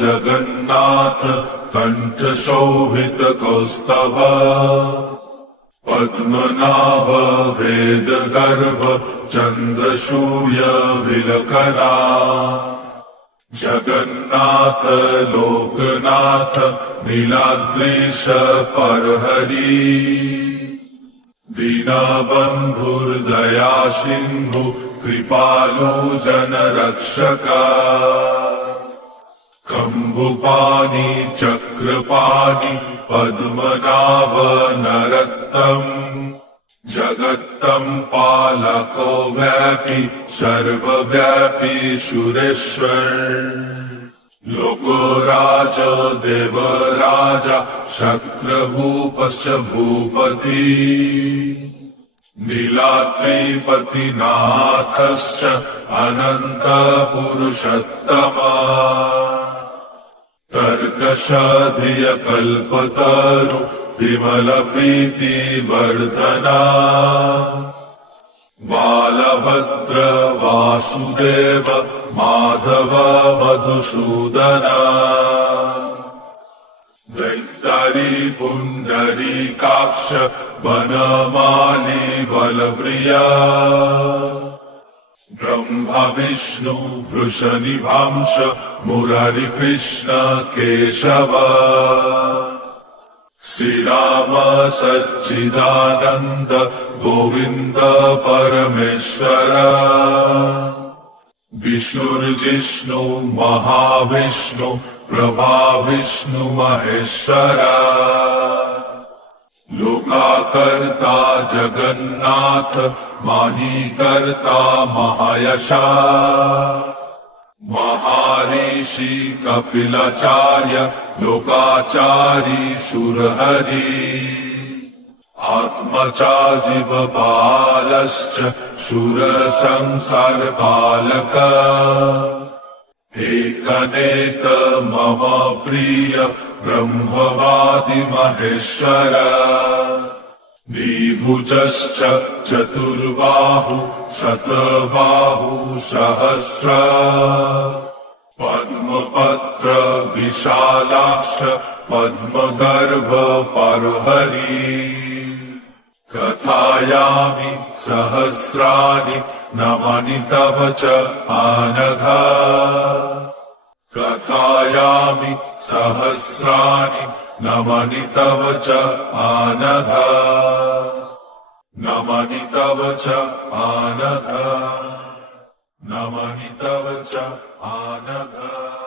जगन्नाथ कंठ शोभित कौस्तभ पद्मनाभ वेद गर्भ चंद्र सूर्य विलकना जगन्नाथ लोकनाथ नीलाद्रीश परहरि दीनबन्धुर्दया सिन्धु कृपालु जनरक्षका खम्बुपाणि चक्रपाणि पद्मनाभ नरत्तम् जगत्तं पालको व्यापी सर्वव्यापी सुरेश्वर लोकोराज देवराजा शक्रभूपश्च भूपति नीलाद्रिपतिनाथश्च अनन्त पुरुषोत्तमा तर्कशाधिय कल्पतरु विमल प्रीति वर्धना बालभद्र वासुदेव माधव मधुसूदना दैत्यारी पुण्डरीकाक्ष वनमाली बलप्रिया ब्रह्मा विष्णु वृषनिभांश मुरारी कृष्ण केशव श्रीराम सच्चिदानंद गोविंद परमेश्वर विष्णुर्जिष्णु महाविष्णु प्रभाविष्णु महेश्वर लोकाकर्ता जगन्नाथ माहीकर्ता महायशा महर्षि कपिलाचार्य लोकाचारी सुरहरि आत्मचा जीवपालश्च सुर संसार बालक एकनेक मम प्रिय ब्रह्मवादि महेश्वर द्विभुजश्च चतुर्बाहु शतबाहु सहस्र पद्मपत्र विशालाक्ष पद्मगर्भ परहरि कथयामि सहस्राणि नमानि तव च आनघ कथयामि सहस्राणि नमानि तव च आनघ नमानि तव च आनघ नमानि तव च आनघ।